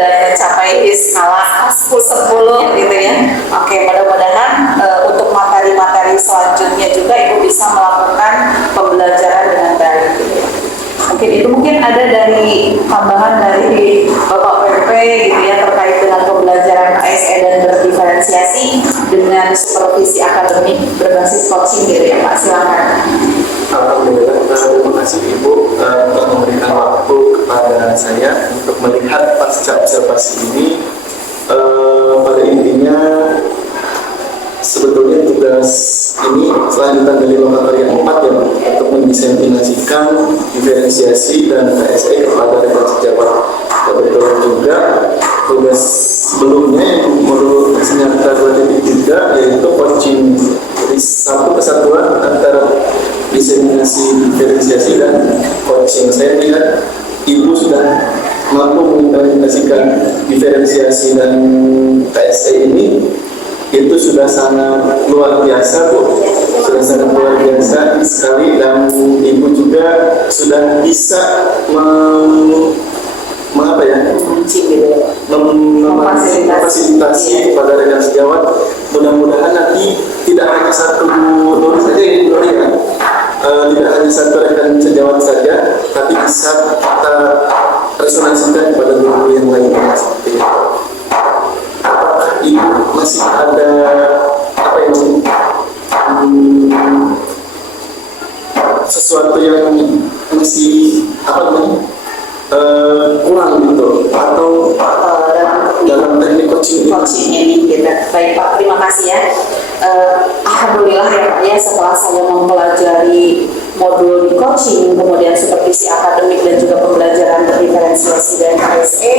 dan mencapai di skala 10 gitu ya. Oke, mudah-mudahan untuk materi-materi selanjutnya juga Ibu bisa melakukan pembelajaran dengan baik gitu ya. mungkin ada dari tambahan dari Bapak PP gitu ya terkait dengan pembelajaran KSE dan berdiferensiasi dengan supervisi akademik berbasis coaching gitu ya Pak, silakan. Alhamdulillah, terima kasih Ibu telah memberikan waktu kepada saya untuk melihat pasca observasi ini. Pada intinya sebetulnya tugas ini selanjutan dari lokator yang 4 ya, untuk mendiseminasikan diferensiasi dan KSE kepada rekan sejawat. Kebetulan juga tugas sebelumnya yang menurut senjata 2.3 yaitu coaching, jadi satu kesatuan antara diseminasi diferensiasi dan coaching. Saya lihat Ibu sudah mampu mengimplementasikan diferensiasi dan KSE ini, itu sudah sangat luar biasa Bu, sudah sangat luar biasa sekali, dan Ibu juga sudah bisa memfasilitasi kepada rekan sejawat. Mudah-mudahan nanti tidak hanya satu Nuri saja ini Nuri ya, tidak hanya satu rekan sejawat saja, tapi bisa kita resonansikan kepada guru yang lainnya seperti itu. Apakah Ibu masih ada apa yang sesuatu yang masih kurang gitu, atau dalam teknik coaching ini gitu. Baik Pak, terima kasih ya. Alhamdulillah ya Pak ya, setelah saya mempelajari modul di coaching, kemudian supervisi akademik dan juga pembelajaran berdiferensiasi dan KSE,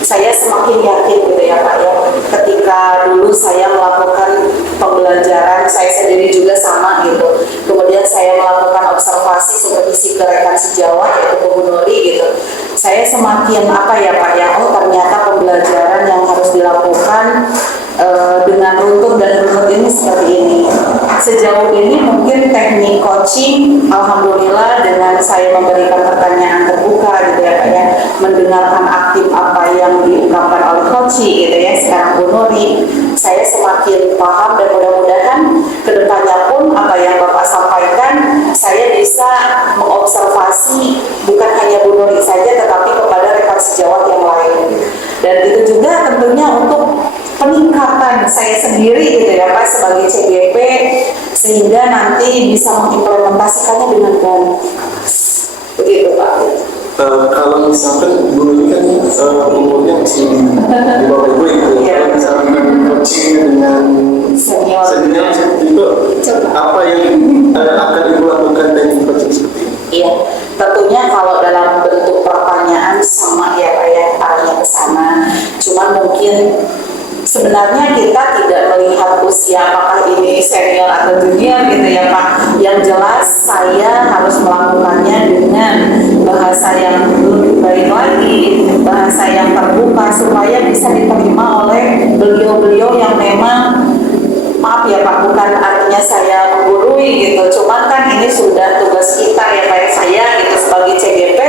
saya semakin yakin gitu ya Pak ya, ketika dulu saya melakukan pembelajaran, saya sendiri juga sama gitu, kemudian saya melakukan observasi supervisi ke rekan sejawat yaitu Bu Nuri gitu, saya semakin apa ya Pak ya, oh ternyata pembelajaran yang harus dilakukan dengan runtun dan runut ini seperti ini. Sejauh ini mungkin teknik coaching, alhamdulillah dengan saya memberikan pertanyaan terbuka gitu ya Pak ya, mendengarkan aktif apa yang diungkapkan oleh coaching gitu ya, sekarang Bu Nuri, saya semakin paham dan mudah-mudahan kedepannya pun apa yang Bapak sampaikan saya bisa mengobservasi bukan hanya Bu Nuri saja tetapi kepada rekan sejawat yang lain, dan itu juga tentunya untuk peningkatan saya sendiri gitu ya Pak sebagai CGP, sehingga nanti bisa mengimplementasikannya dengan baik. Begitu Pak. Kalau misalkan Bu Nuri kan umurnya masih di bawah Ibu gitu, kalau misalkan coaching dengan senior seperti itu, apa yang akan Ibu lakukan dengan coaching seperti ini? Iya, tentunya kalau dalam bentuk pertanyaan sama ya Pak ya, arahnya ke sana. Cuman mungkin sebenarnya kita tidak melihat usia apakah ini senior atau junior gitu ya Pak. Yang jelas saya harus melakukannya dengan bahasa yang lebih baik lagi, bahasa yang terbuka supaya bisa diterima oleh beliau-beliau yang memang, maaf ya Pak, bukan artinya saya menggurui gitu, cuman kan ini sudah tugas kita ya Pak, saya gitu sebagai CGP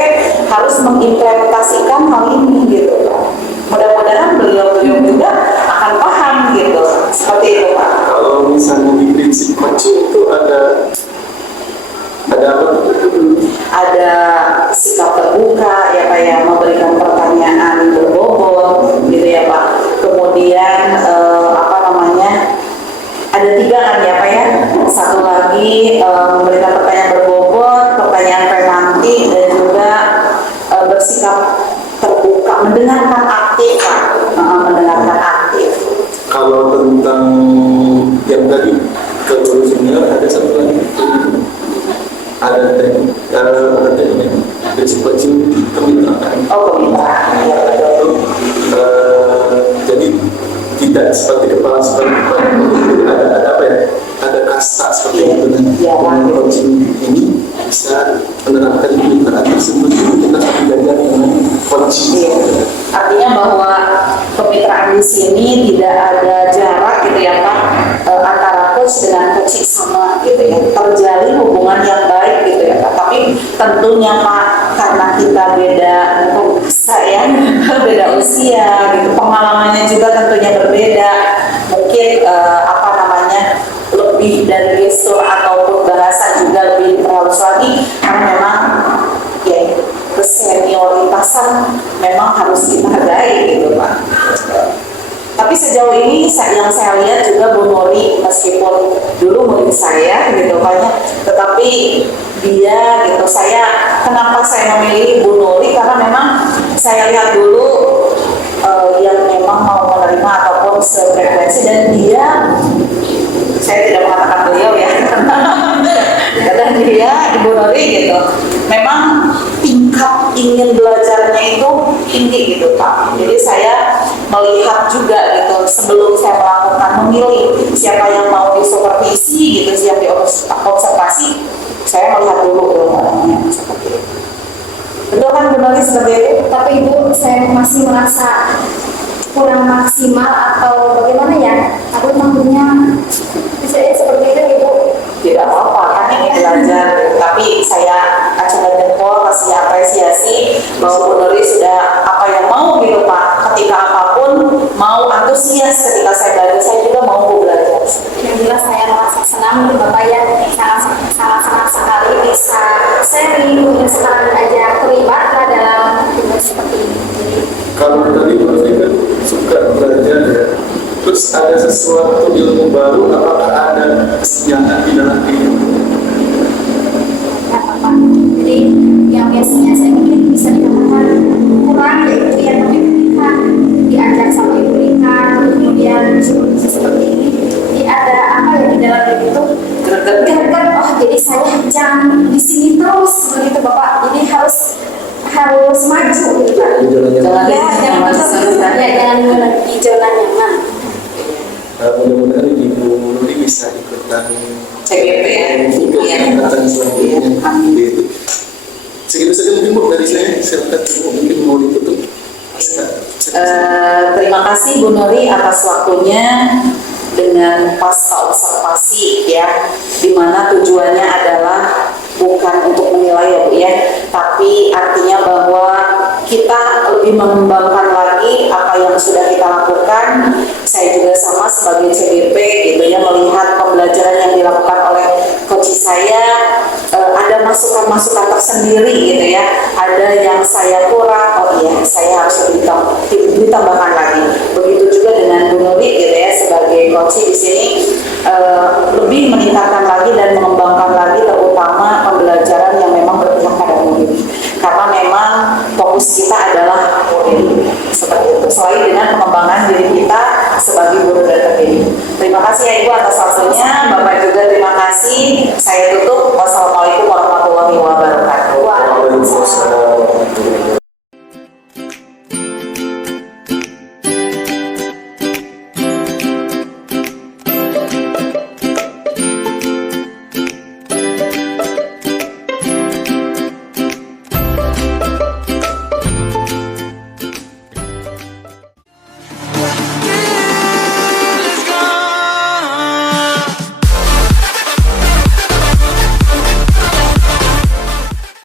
harus mengimplementasikan hal ini gitu Pak. Mudah-mudahan beliau-beliau juga akan paham gitu, seperti itu Pak. Kalau misalnya di prinsip coaching itu ada apa? Ada sikap terbuka ya Pak ya, memberikan pertanyaan berbobot gitu ya Pak. Kemudian ada 3 kan ya Pak ya. Satu lagi memberikan pertanyaan berbobot, pertanyaan premantik, dan juga bersikap terbuka, mendengarkan aktif Pak. Mendengarkan aktif. Kalau tentang yang tadi ke guru senior ada satu lagi, ada teknik prinsip coaching kemitraan. Oh, kemitraan. Ya, betul. Jadi tidak seperti kepala sekolah, ada apa ya? Ada kasta seperti itu. Dengan coaching ini bisa menerapkan kemitraan tersebut, kita akan belajar dengan coaching. Artinya bahwa kemitraan di sini tidak ada jarak gitu ya Pak, antara coach dengan coaching sama gitu ya, terjalin hubungan yang baik gitu ya Pak. Tapi tentunya Pak, karena kita beda beda usia gitu, pengalamannya juga tentunya berbeda, mungkin lebih dari gestur ataupun bahasa juga lebih terhalus lagi, karena memang ya memang harus kita hargai gitu Pak. Tapi sejauh ini yang saya lihat juga Bu Nuri meskipun dulu murid saya gitu banyak, tetapi dia gitu kenapa saya memilih Bu Nuri karena memang saya lihat dulu yang memang mau menerima ataupun sefrekuensi, dan dia, saya tidak mengatakan beliau ya, dan dia Ibu Nuri gitu memang tingkat ingin belajarnya itu tinggi gitu Pak. Jadi saya melihat juga gitu sebelum saya melakukan memilih siapa yang mau disupervisi gitu, siapa diobservasi, saya melihat dulu orangnya seperti itu. Betul kan Bu Nuri seperti itu? Tapi Ibu, saya masih merasa kurang maksimal atau bagaimana ya? Aku tahunya bisa seperti itu Ibu. Tidak apa-apa, kan ini belajar. Tapi saya acungan jempol, kasih apresiasi bahwa Bu Nuri sudah apa yang mau gitu Pak. Ketika apapun mau antusias ketika saya belajar, saya juga mau belajar. Yang jelas saya merasa senang Bapak ya, sangat senang sekali bisa sharing dan sekarang aja terlibat dalam tugas seperti ini. Jadi, Kalau tadi Mas kan suka belajar ya, terus ada sesuatu ilmu baru, apakah ada kesediaan di dalam diri? Bapak. Jadi yang biasanya saya mungkin bisa dikatakan kurang yaitu yang ketika diajak sama Ibu Rika, kemudian seperti ini, jadi ada apa ya di dalam diri itu greget, oh jadi saya jangan di sini terus begitu Bapak, jadi harus maju gitu kan. Jangan Jangan di zona nyaman. Mudah-mudahan Ibu Nuri bisa ikutan CGP ya. ikutan selanjutnya. Segitu saja mungkin Bu dari saya. Silakan Bu, mungkin mau ditutup. Terima kasih Bu Nuri atas waktunya dengan pasca observasi ya, dimana tujuannya adalah bukan untuk menilai ya Bu ya, tapi artinya bahwa kita lebih mengembangkan lagi apa yang sudah kita lakukan. Saya juga sama sebagai CGP gitu ya, melihat pembelajaran yang dilakukan oleh coach saya, ada masukan-masukan tersendiri gitu ya, ada yang saya kurang, oh iya saya harus lebih ditambahkan lagi. Begitu juga dengan Bu Nuri gitu ya, sebagai coach di sini lebih meningkatkan lagi dan mengembangkan lagi, terutama pembelajaran yang memang berpihak pada murid, karena memang fokus kita adalah murid seperti itu, selain dengan pengembangan diri kita sebagai guru dan pendidik. Terima kasih ya Ibu atas waktunya, Bapak juga terima kasih. Saya tutup. Wassalamualaikum warahmatullahi wabarakatuh. Waalaikumsalam.